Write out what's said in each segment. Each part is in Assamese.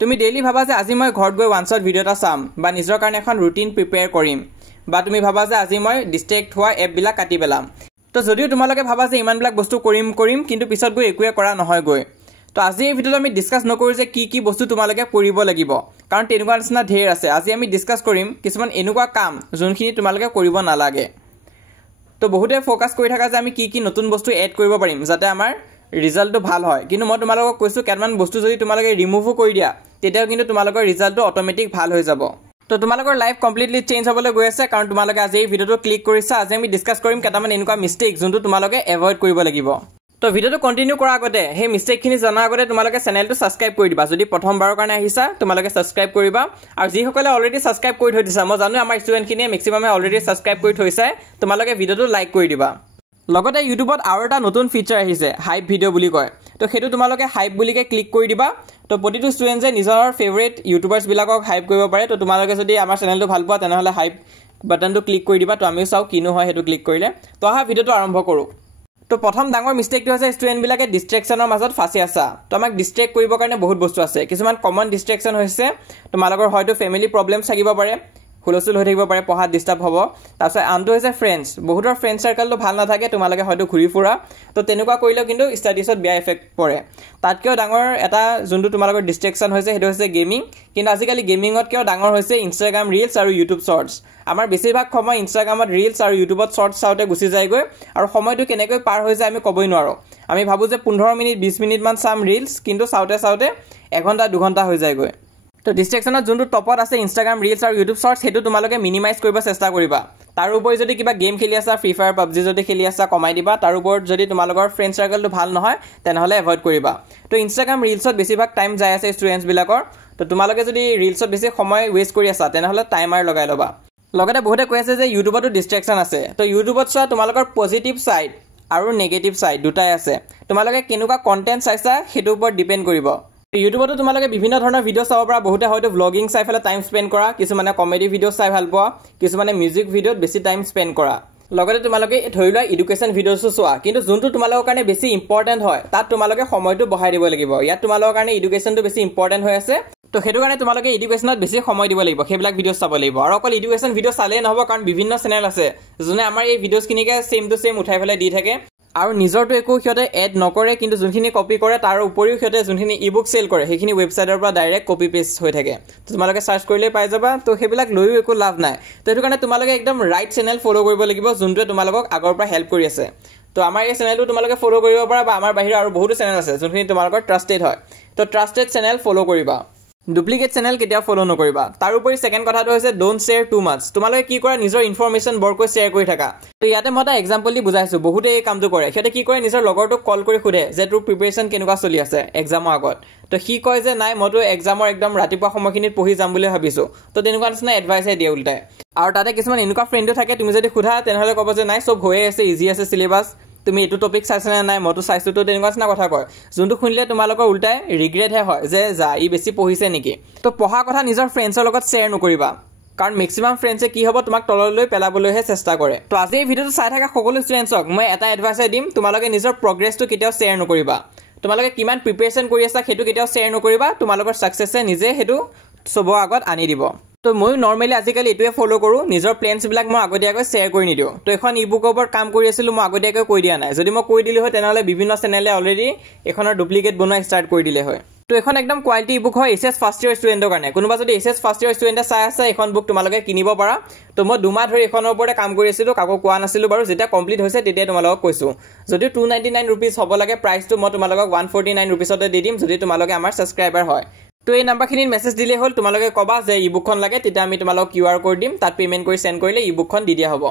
তুমি ডেইলি ভাবা যে আজি মই ঘৰত গৈ ওৱান শ্বট ভিডিও এটা চাম বা নিজৰ কাৰণে এখন ৰুটিন প্ৰিপেয়াৰ কৰিম বা তুমি ভাবা যে আজি মই ডিস্ট্ৰেক্ট হোৱা এপবিলাক কাটি পেলাম তো যদিও তোমালোকে ভাবা যে ইমানবিলাক বস্তু কৰিম কিন্তু পিছত গৈ একোৱে কৰা নহয় গৈ তো আজি এই ভিডিওত আমি ডিসকাস নকৰো যে কি বস্তু তোমালোকে কৰিব লাগিব কাৰণ তেনেকুৱা নিচিনা ঢেৰ আছে আজি আমি ডিসকাস কৰিম কিছুমান এনেকুৱা কাম যোনখিনি তোমালোকে কৰিব নালাগে তো বহুতে ফোকাস কৰি থাকা যে আমি কি নতুন বস্তু এড কৰিব পাৰিম যাতে আমাৰ ৰিজাল্টটো ভাল হয় কিন্তু মই তোমালোকক কৈছো কেইটামান বস্তু যদি তোমালোকে ৰিমুভো কৰি দিয়া তেতিয়াও কিন্তু তোমালোকৰ ৰিজাল্টটো অটোমেটিক ভাল হৈ যাব তো তোমালোকৰ লাইফ কমপ্লিটলি চেঞ্জ হ'বলৈ গৈ আছে কাৰণ তোমালোকে আজি এই ভিডিওটো ক্লিক কৰিছা আজি আমি ডিসকাস কৰিম কেইটামান এনেকুৱা মিস্টেক যোনটো তোমালোকে এভয়েড কৰিব লাগিব তো ভিডিওটো কন্টিনিউ কৰা আগতে হে মিস্টেকখিনি জানা আগতে তোমালোকে চেনেলটো সাবস্ক্ৰাইব কৰি দিবা যদি প্ৰথমবাৰৰ কাৰণে আহিছা তোমালোকে সাবস্ক্ৰাইব কৰিবা আৰু যি সকলে অলৰেডি সাবস্ক্ৰাইব কৰি থৈ দিছা মই জানো আমাৰ ষ্টুডেণ্টখিনিয়ে মেক্সিমামে অলৰেডি সাবস্ক্ৰাইব কৰি থৈছে তোমালোকে ভিডিওটো লাইক কৰি দিবা লগতে ইউটিউবত আৰু এটা নতুন ফিচাৰ আহিছে হাইপ ভিডিও বুলি কয় তো হেতু তোমালোকে হাইপ বুলিকে ক্লিক কৰি দিবা তো প্ৰতিটো ষ্টুডেণ্টে নিজৰ ফেভাৰিট ইউটিউবাৰ্ছ বিলাকক হাইপ কৰিব পাৰে তো তোমালোকে যদি আমাৰ চেনেলটো ভাল পোৱা তেনেহলে হাইপ বাটনটো ক্লিক কৰি দিবা তো আমিও চাও কিনো হয় হেতু ক্লিক কৰিলে তো আহা ভিডিওটো আৰম্ভ কৰো তো প্ৰথম ডাঙৰ মিস্টেকটো হৈছে ষ্টুডেণ্ট বিলাকে ডিস্ট্ৰেকশনৰ মাজত ফাঁচি আছে তো আমাক ডিস্ট্ৰেক্ট কৰিবৰ কাৰণে বহুত বস্তু আছে কিছুমান কমন ডিস্ট্ৰেকশন হৈছে তোমালোকৰ হয়তো ফ্যামিলি প্ৰবলেমছ থাকিব পাৰে হুলস্থুল হৈ থাকিব পাৰে পঢ়াত ডিস্টাৰ্ব হ'ব তাৰপিছত আনটো হৈছে ফ্ৰেণ্ডছ বহুতৰ ফ্ৰেণ্ড সাৰ্কেলটো ভাল নাথাকে তোমালোকে হয়তো ঘূৰি ফুৰা তো তেনেকুৱা কৰিলেও কিন্তু ষ্টাডিজত বেয়া এফেক্ট পৰে তাতকেও ডাঙৰ এটা যোনটো তোমালোকৰ ডিস্ট্ৰেকশন হৈছে সেইটো হৈছে গেমিং কিন্তু আজিকালি গেমিঙতকেও ডাঙৰ হৈছে ইনষ্টাগ্ৰাম ৰিলছ আৰু ইউটিউব শৰ্টছ আমাৰ বেছিভাগ সময় ইনষ্টাগ্ৰামত ৰিলছ আৰু ইউটিউবত শৰ্টছ চাওঁতে গুচি যায়গৈ আৰু সময়টো কেনেকৈ পাৰ হৈ যায় আমি ক'বই নোৱাৰো আমি ভাবো যে 15 মিনিট 20 মিনিট মান চাম ৰিলছ কিন্তু চাওঁতে 1 ঘণ্টা 2 ঘণ্টা হৈ যায়গৈ তো ডিস্ট্ৰেকশনত যোনটো টপত আছে ইনষ্টাগ্ৰাম ৰিলছ আৰু ইউটিউব শৰ্টছ হেতু তোমালোকে মিনিমাইজ কৰিব চেষ্টা কৰিবা তাৰ উপৰি যদি কিবা গেম খেলি আছা ফ্ৰী ফায়াৰ পাবজি যদি খেলি আছা কমাই দিবা তাৰ ওপৰত যদি তোমালোকৰ ফ্ৰেণ্ড সাৰ্কেলটো ভাল নহয় তেনেহলে এভয়েড কৰিবা তো ইনষ্টাগ্ৰাম ৰিলছত বেছিভাগ টাইম যায় আছে ষ্টুডেণ্টছ বিলাকৰ তো তোমালোকে যদি ৰিলছত বেছি সময় ওয়েষ্ট কৰি আছা তেনেহলে টাইমাৰ লগাই লবা লগতে বহুতে কৈ আছে যে ইউটিউবতো ডিস্ট্ৰেকশন আছে তো ইউটিউবত চোৱা তোমালোকৰ পজিটিভ সাইড আৰু নেগেটিভ সাইড দুটাই আছে তোমালোকে কেনেকুৱা কন্টেন্ট চাইছা হেতুৰ ওপৰত ডিপেন্ড কৰিব ইউটিউবতো তোমালোকে বিভিন্ন ধৰণৰ ভিডিও চাব পৰা বহুতে হয়তো ভ্লগিং চাই ফেলে টাইম স্পেন্ড কৰা কিছুমানে কমেডি ভিডিও চাই ভাল পোৱা কিছুমানে মিউজিক ভিডিওত বেছি টাইম স্পেন্ড কৰা লগতে তোমালোকে ধৰি লোৱা এডুকেশ্যন ভিডিওছো চোৱা কিন্তু যোনটো তোমালোকৰ কাৰণে বেছি ইম্পৰ্টেন্ট হয় তাত তোমালোকে সময়টো বঢ়াই দিব লাগিব ইয়াত তোমালোকৰ কাৰণে এডুকেশ্যনটো বেছি ইম্পৰ্টেন্ট হৈ আছে তো হেতু কাৰণে তোমালোকে এডুকেশ্যনত বেছি সময় দিব লাগিব হেবিলাক ভিডিও চাব লাগিব আৰু অকল এডুকেশ্যন ভিডিও চালে নহব কাৰণ বিভিন্ন চেনেল আছে যোনে আমাৰ এই ভিডিওছখিনিকে সেম টু সেম উঠাই ফেলে দি থাকে আৰু নিজৰটো একো হিয়তে এড নকৰে কিন্তু যোনখিনি কপি কৰে তাৰ উপৰিও হিয়তে যোনখিনি ইবুক সেল কৰে সেইখিনি ওয়েবসাইটৰ পৰা ডাইৰেক্ট কপি পেস্ট হৈ থাকে তোমালোকে সাৰ্চ কৰিলে পাই যাবা তো হেবিলাক লৈও একো লাভ নাই তো হেতু কাৰণে তোমালোকে একদম ৰাইট চেনেল ফলো কৰিব লাগিব যোনটোৱে তোমালোকক আগৰ পৰা হেল্প কৰি আছে তো আমাৰ এই চেনেলটো তোমালোকে ফলো কৰিব পাৰা বা আমাৰ বাহিৰৰ আৰু বহুতো চেনেল আছে যোনখিনি তোমালোকৰ ট্ৰাষ্টেড হয় তো ট্ৰাষ্টেড চেনেল ফলো কৰিবা ডুপ্লিকেট চেনেল কেতিয়া ফলো নকৰিবা তাৰ উপৰি সেকেন্ড কথাটো হৈছে ডোন্ট শেয়াৰ টু মাচ তোমালোকে কি কৰা নিজৰ ইনফৰমেশন বৰকৈ শেয়াৰ কৰি থাকা তো ইয়াতে মই এটা এক্সাম্পল দি বুজাইছো বহুতে এই কামটো কৰে হেতে কি কৰে নিজৰ লগৰটোক কল কৰি খুদে যে তোৰ প্ৰিপাৰেচন কেনেকুৱা চলি আছে এক্সামৰ আগত তো সি কয় যে নাই মইতো এক্সামৰ একদম ৰাতিপুৱা সময়খিনিত পঢ়ি যাম বুলি ভাবিছো তো তেনেকুৱা নিচিনা এডভাইসে দিয়ে উল্টাই আৰু তাতে কিছুমান এনেকুৱা ফ্ৰেণ্ডো থাকে তুমি যদি খুধা তেনেহলে ক'ব যে নাই সব হৈয়ে আছে ইজি আছে সিলেবাস তুমি এটো টপিক চাইছনে নাই মটো চাইছো তো তেনেকুৱা না কথা কয় যোনটো শুনিলে তোমালোকৰ উল্টাই ৰিগ্ৰেট হে হয় যে যা ই বেছি পঢ়িছে নেকি তো পঢ়া কথা নিজৰ ফ্ৰেণ্ডছৰ লগত শেয়াৰ নকৰিবা কাৰণ মেক্সিমাম ফ্ৰেণ্ডছে কি হ'ব তোমাক তললৈ পেলাবলৈহে চেষ্টা কৰে তো আজি এই ভিডিওটো চাই থকা সকলো ষ্টুডেণ্টছক মই এটা এডভাইস দিম তোমালোকে নিজৰ প্ৰগ্ৰেছটো কেতিয়াও শেয়াৰ নকৰিবা তোমালোকে কিমান প্ৰিপাৰেচন কৰি আছা হেতু কেতিয়াও শেয়াৰ নকৰিবা তোমালোকৰ সাকসেছে নিজে হেতু সবৰ আগত আনি দিব তো মই নৰমালি আজিকালি এটোৱে ফলো কৰো নিজৰ প্লেনছ বিলাক মই আগতীয়াকৈ শেয়াৰ কৰি নিদিও তো এখন ইবুক ওপৰত কাম কৰি আছিল মই আগতীয়াকৈ কৈ দিয়া নাই যদি মই কৈ দিলি হয় তেনেহলে বিভিন্ন চেনেলে অলৰেডি এখনৰ ডুপ্লিকেট বনোৱা ষ্টাৰ্ট কৰি দিলে হয় তো এখন একদম কোৱালিটি ইবুক হয় এসএস ফাৰ্ষ্ট ইয়াৰ ষ্টুডেণ্টৰ কাৰণে কোনোবা যদি এসএস ফাৰ্ষ্ট ইয়াৰ ষ্টুডেণ্টে চাই আছে এখন বুক তোমালোকে কিনিব পাৰা তো মই 2 মাহ ধৰি এখনৰ ওপৰতে কাম কৰি আছিলো কাকো কোৱা নাছিলো বাৰু যেতিয়া কমপ্লিট হৈছে তেতিয়া তোমালোকক কৈছো যদি 299 रुपीस হ'ব লাগে প্ৰাইসটো মই তোমালোকক 149 रुपीसতে দি দিম যদি তোমালোকে আমাৰ সাবস্ক্ৰাইবাৰ হয় তো এই নাম্বাৰখিনিত মেছেজ দিলে হল তোমালোকে কবা যে ইবুকখন লাগে তেতিয়া আমি তোমালোকক কিউআৰ কোড দিম তাত পেমেন্ট কৰি সেন্ড কৰিলে ইবুকখন দি দিয়া হ'ব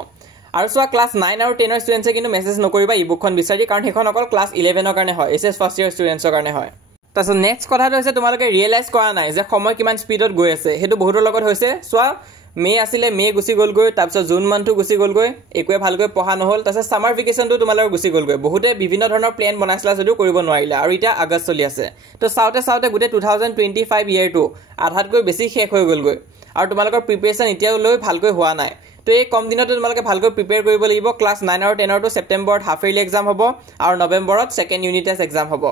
আৰু সোৱা ক্লাস 9 আৰু 10 ৰ ষ্টুডেণ্টছে কিন্তু মেছেজ নকৰিবা ইবুকখন বিচাৰি কাৰণ হেখন অকল ক্লাস 11 ৰ কাৰণে হয় এসএস ফাৰ্ষ্ট ইয়াৰ ষ্টুডেণ্টছৰ কাৰণে হয় তাছত নেক্সট কথাটো হৈছে তোমালোকে ৰিয়েলাইজ কৰা নাই যে সময় কিমান স্পিডত গৈ আছে হেতু বহুতৰ লগত হৈছে সোৱা মে আসিলে মে গুছি গল গৈ তাৰপিছত জুন মান্থটো গুছি গল গৈ একোৱে ভালকৈ পঢ়া নহল তাৰপিছত সামাৰ ভেকেশনটো তোমালোকৰ গুছি গল গৈ বহুতে বিভিন্ন ধৰণৰ প্ল্যান বনাইছিলা যদিও কৰিব নোৱাৰিলা আৰু এটা আগষ্ট চলি আছে তো চাওতে গুটে 2025 ইয়াৰটো আধাতকৈ বেছি শেষ হৈ গল গৈ আৰু তোমালোকৰ প্ৰিপাৰেচন এতিয়াও লৈ ভালকৈ হোৱা নাই তো এই কম দিনতে তোমালোকে ভালকৈ প্ৰিপেয়াৰ কৰিব লাগিব ক্লাস 9 আৰু 10 ৰটো সেপ্টেম্বৰত হাফ ইয়াৰলি এক্সাম হ'ব আৰু নৱেম্বৰত সেকেন্ড ইউনিট টেষ্ট এক্সাম হ'ব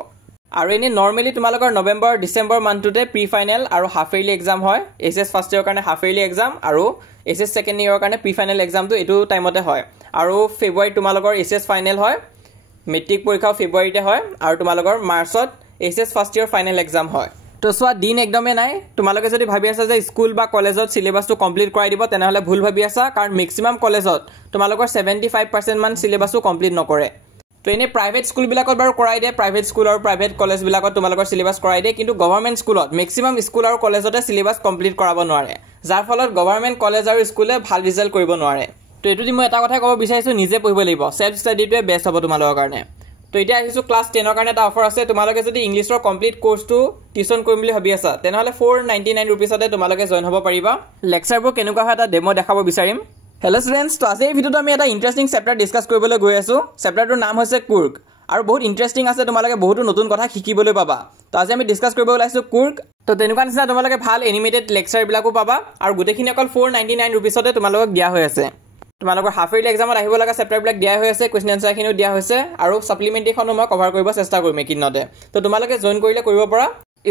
আৰু এনে নৰ্মেলি তোমালোকৰ নৱেম্বৰ ডিসেম্বৰ মান্থটোতে প্ৰি ফাইনেল আৰু হাফ ইয়াৰলি এক্সাম হয় এছএছ ফাৰ্ষ্ট ইয়াৰৰ কাৰণে হাফ ইয়াৰলি এক্সাম আৰু এছএছ সেকেন্ড ইয়াৰৰ কাৰণে প্ৰি ফাইনেল এক্সামটো এটো টাইমতে হয় আৰু ফেব্ৰুৱাৰীত তোমালোকৰ এছএছ ফাইনেল হয় মেট্ৰিক পৰীক্ষা ফেব্ৰুৱাৰীতে হয় আৰু তোমালোকৰ মাৰ্চত SS first year final exam হয় তো সোৱা দিন একদমে নাই তোমালোকে যদি ভাবি আছা যে স্কুল বা কলেজত সিলেবাসটো কমপ্লিট কৰাই দিব তেনেহলে ভুল ভাবি আছা কাৰণ ম্যাক্সিমাম কলেজত তোমালোকৰ 75% মান সিলেবাসটো কমপ্লিট নকৰে তো এনে প্ৰাইভেট স্কুল বিলাকত বাৰু কৰাই দিয়ে প্ৰাইভেট স্কুল আৰু প্ৰাইভেট কলেজ বিলাকত তোমালোকৰ সিলেবাস কৰাই দিয়ে কিন্তু গভৰ্ণমেণ্ট স্কুলত ম্যাক্সিমাম স্কুল আৰু কলেজতে সিলেবাস কমপ্লিট কৰাব নোৱাৰে যাৰ ফলত গভৰ্ণমেণ্ট কলেজ আৰু স্কুলে ভাল ৰিজাল্ট কৰিব নোৱাৰে তো এটো দি মই এটা কথা ক'ব বিচাৰিছো নিজে পঢ়িব লাগিব সেলফ ষ্টাডিটোৱে বেষ্ট হ'ব তোমালোকৰ কাৰণে তো এতিয়া আহিছো ক্লাস 10 ৰ কাৰণে এটা অফাৰ আছে তোমালোকে যদি ইংলিশৰ কমপ্লিট কোৰ্সটো টিউশন কৰিম বুলি ভাবি আছা তেনেহলে 499 रुपीसতে তোমালোকে জয়েন হ'ব পাৰিবা লেকচাৰবোৰ কেনেকুৱা হয় এটা ডেমো দেখাব বিচাৰিম হেল্ল স্টুডেন্টস তো আজি এই ভিডিওটো আমি এটা ইন্টাৰেষ্টিং চেপ্টাৰ ডিসকাস কৰিবলৈ গৈ আছো চেপ্টাৰটোৰ নাম হৈছে কুৰ্ক আৰু বহুত ইন্টাৰেষ্টিং আছে তোমালোকে বহুত নতুন কথা শিকিবলৈ পাবা তো আজি আমি ডিসকাস কৰিব ওলাইছো কুৰ্ক তো তেনেকুৱা নিচিনা তোমালোকে ভাল এনিমেটেড লেকচাৰ বিলাকো পাবা আৰু গোটেইখিনি অকল 499 रुपीसতে তোমালোকক দিয়া হৈ আছে তোমালোকৰ হাফ ইয়াৰলি এক্সামত আহিব লগা চেপ্টাৰ বিলাক দিয়া হৈ আছে কোৱেশ্চন আনসাৰ খিনিও দিয়া হৈছে আৰু সাপ্লিমেন্টেৰীখনো মই কভাৰ কৰিব চেষ্টা কৰিম কিনতে তো তোমালোকে জয়েন কৰিলে কৰিব পৰা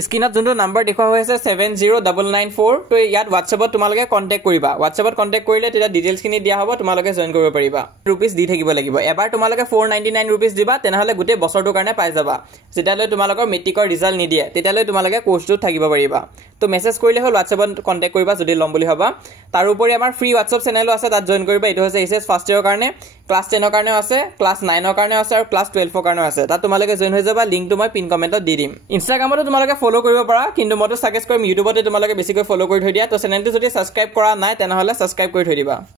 স্ক্ৰিনত যোনটো নম্বৰ দেখুৱা হৈ আছে 70994 তো ইয়াত WhatsAppত তোমালোকে কন্টাক্ট কৰিবা WhatsAppত কন্টাক্ট কৰিলে তেতিয়া ডিটেইলছ খিনি দিয়া হ'ব তোমালোকে জয়েন কৰিব পাৰিবা रुपीस দি থাকিব লাগিব এবাৰ তোমালোকে 499 रुपीस দিবা তেনেহলে গোটেই বছৰটোৰ কাৰণে পাই যাবা যেতিয়ালৈ তোমালোকৰ মেট্ৰিকৰ ৰিজাল্ট নিদিয়ে তেতিয়ালৈ তোমালোকে কোৰ্সটোত থাকিব পাৰিবা তো মেসেজ কৰিলে হ'ল WhatsAppত কন্টাক্ট কৰিবা যদি লম বুলি ভাবা তাৰ উপৰি আমাৰ ফ্ৰী WhatsApp চেনেলো আছে তাত জয়েন কৰিবা এটো হৈছে এছএছ ফাৰ্ষ্ট ইয়াৰৰ কাৰণে ক্লাস 10 ৰ কাৰণে আছে ক্লাস 9 ৰ কাৰণে আছে আৰু ক্লাস 12 ৰ কাৰণে আছে তাত তোমালোকে জয়েন হৈ যাবা লিংকটো মই পিন কমেন্টত দি দিম ইনষ্টাগ্ৰামতো তোমালোকে ফলো কৰিব পাৰা কিন্তু মইতো সাজেষ্ট কৰিম ইউটিউবতে তোমালোকে বেছিকৈ ফলো কৰি থৈ দিয়া তো চেনেলটো যদি সাবস্ক্ৰাইব কৰা নাই তেনেহলে সাবস্ক্ৰাইব কৰি থৈ দিবা